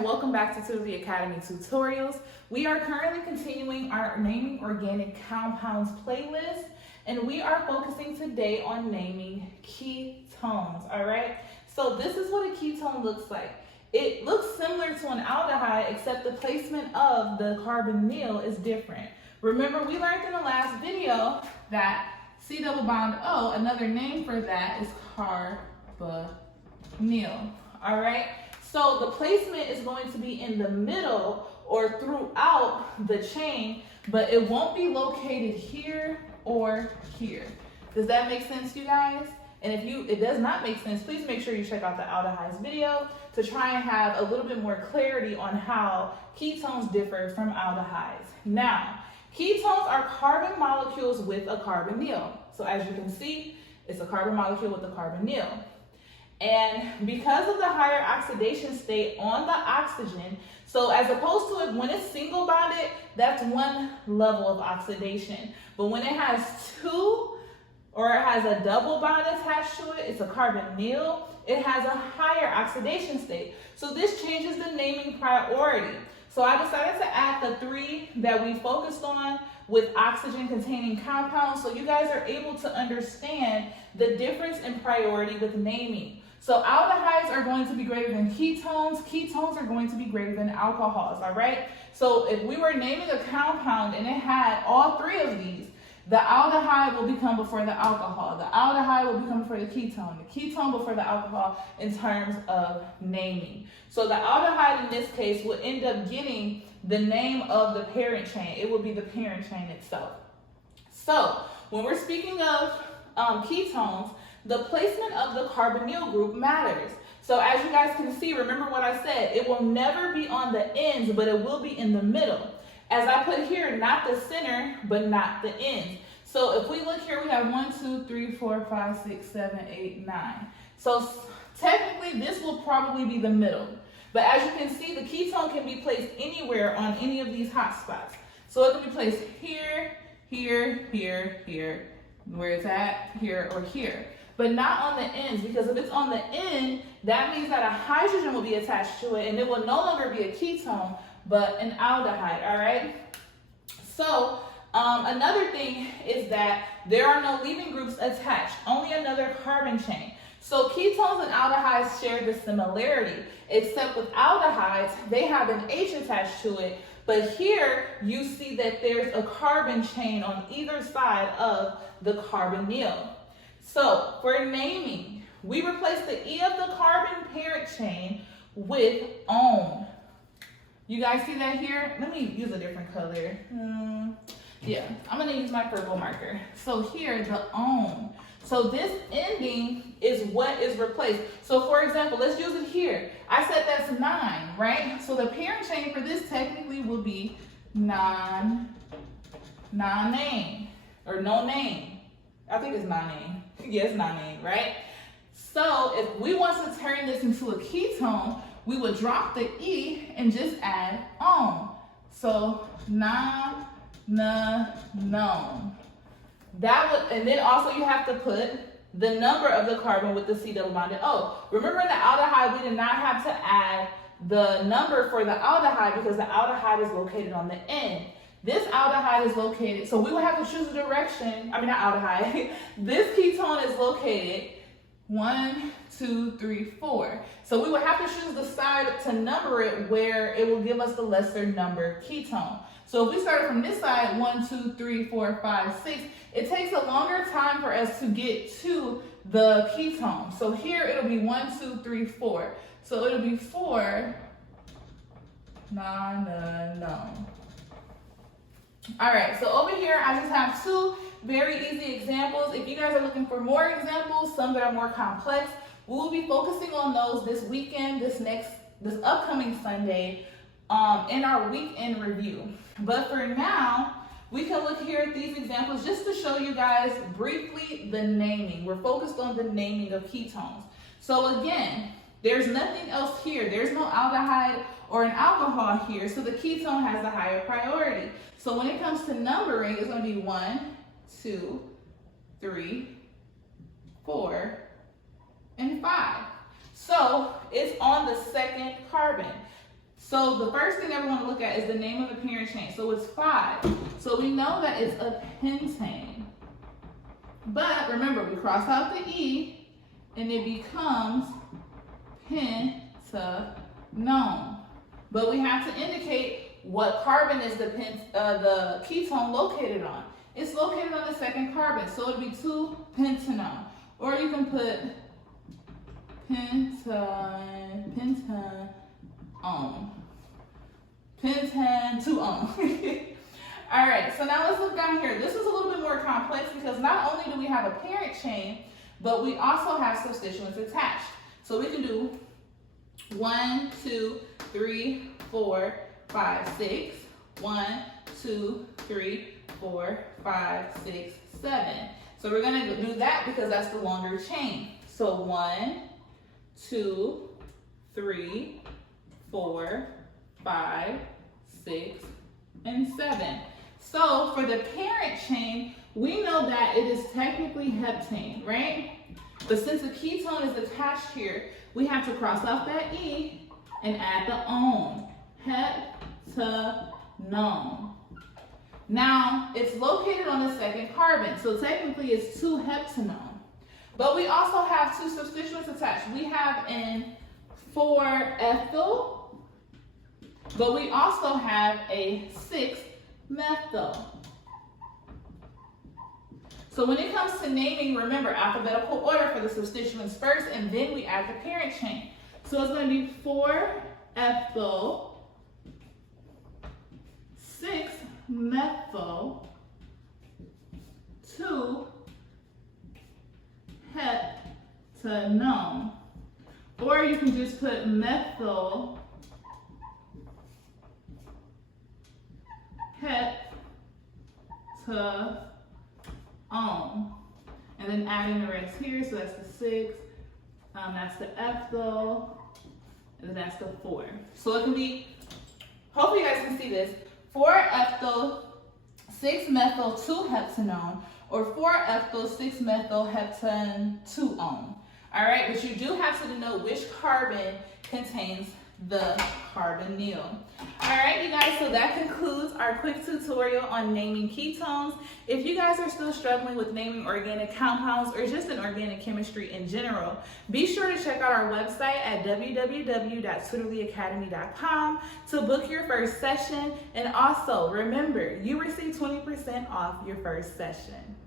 and welcome back to the Academy tutorials. We are currently continuing our naming organic compounds playlist, and we are focusing today on naming ketones, all right? So this is what a ketone looks like. It looks similar to an aldehyde, except the placement of the carbonyl is different. Remember, we learned in the last video that C double bond O, another name for that is carbonyl, all right? So the placement is going to be in the middle or throughout the chain, but it won't be located here or here. Does that make sense, you guys? And if it does not make sense, please make sure you check out the aldehydes video to try and have a little bit more clarity on how ketones differ from aldehydes. Now, ketones are carbon molecules with a carbonyl. So as you can see, it's a carbon molecule with a carbonyl. And because of the higher oxidation state on the oxygen, so as opposed to it, when it's single bonded, that's one level of oxidation. But when it has two, or it has a double bond attached to it, it's a carbonyl, it has a higher oxidation state. So this changes the naming priority. So I decided to add the three that we focused on with oxygen containing compounds, so you guys are able to understand the difference in priority with naming. So aldehydes are going to be greater than ketones. Ketones are going to be greater than alcohols, all right? So if we were naming a compound and it had all three of these, the aldehyde will become before the alcohol. The aldehyde will become before the ketone before the alcohol in terms of naming. So the aldehyde in this case will end up getting the name of the parent chain. It will be the parent chain itself. So when we're speaking of ketones, the placement of the carbonyl group matters. So as you guys can see, remember what I said, it will never be on the ends, but it will be in the middle. As I put here, not the center, but not the ends. So if we look here, we have 1, 2, 3, 4, 5, 6, 7, 8, 9. So technically, this will probably be the middle. But as you can see, the ketone can be placed anywhere on any of these hot spots. So it can be placed here, here, here, here, where it's at, here, or here. But not on the ends, because if it's on the end, that means that a hydrogen will be attached to it, and it will no longer be a ketone, but an aldehyde, all right? So another thing is that there are no leaving groups attached, only another carbon chain. So ketones and aldehydes share the similarity, except with aldehydes, they have an H attached to it, but here you see that there's a carbon chain on either side of the carbonyl. So for naming, we replace the E of the carbon parent chain with -one. You guys see that here? Let me use a different color. Yeah, I'm gonna use my purple marker. So here, the -one. So this ending is what is replaced. So for example, let's use it here. I said that's 9, right? So the parent chain for this technically will be non-name, or no name. I think it's non-name. Yes, non-name, right? So if we want to turn this into a ketone, we would drop the E and just add -one. So non. That would, and then also you have to put the number of the carbon with the C double bonded O. Remember in the aldehyde, we did not have to add the number for the aldehyde because the aldehyde is located on the end. This aldehyde is located, so we would have to choose a direction, I mean not aldehyde, this ketone is located 1, 2, 3, 4. So we would have to choose the side to number it where it will give us the lesser number ketone. So if we started from this side, 1, 2, 3, 4, 5, 6, it takes a longer time for us to get to the ketone. So here it'll be 1, 2, 3, 4. So it'll be 4, non. All right, so over here, I just have two very easy examples. If you guys are looking for more examples, some that are more complex, we will be focusing on those this weekend, this upcoming Sunday, in our weekend review. But for now, we can look here at these examples just to show you guys briefly the naming. We're focused on the naming of ketones. So again, there's nothing else here. There's no aldehyde or an alcohol here, so the ketone has a higher priority. So when it comes to numbering, it's going to be 1, 2, 3, 4, and 5. So it's on the second carbon. So the first thing that we want to look at is the name of the parent chain. So it's 5. So we know that it's a pentane. But remember, we cross out the E and it becomes pentanone. But we have to indicate what carbon is the ketone located on. It's located on the second carbon, so it would be 2-pentanone. Or you can put pentanone. All right, so now let's look down here. This is a little bit more complex because not only do we have a parent chain, but we also have substituents attached. So we can do 1, 2, 3, 4, 5, 6. 1, 2, 3, 4, 5, 6, 7. So we're going to do that because that's the longer chain. So 1, 2, 3, 4, 5, 6, and 7. So for the parent chain, we know that it is technically heptane, right? But since the ketone is attached here, we have to cross off that E and add the -one. Heptanone. Now, it's located on the second carbon, so technically it's 2-heptanone. But we also have 2 substituents attached. We have an 4-ethyl, but we also have a 6-methyl. So when it comes to naming, remember alphabetical order for the substituents first, and then we add the parent chain. So it's going to be 4-ethyl, 6-methyl, 2-heptanone. Or you can just put methyl heptanone. And then adding the rest here, so that's the 6, that's the ethyl, and then that's the 4. So it can be, hopefully you guys can see this, 4-ethyl, 6-methyl, 2-heptanone, or 4-ethyl, 6-methyl, heptanone. All right, but you do have to know which carbon contains the carbonyl. All right, you guys, so that concludes our quick tutorial on naming ketones. If you guys are still struggling with naming organic compounds or just in organic chemistry in general, be sure to check out our website at www.tutorlyacademy.com to book your first session. And also remember, you receive 20% off your first session.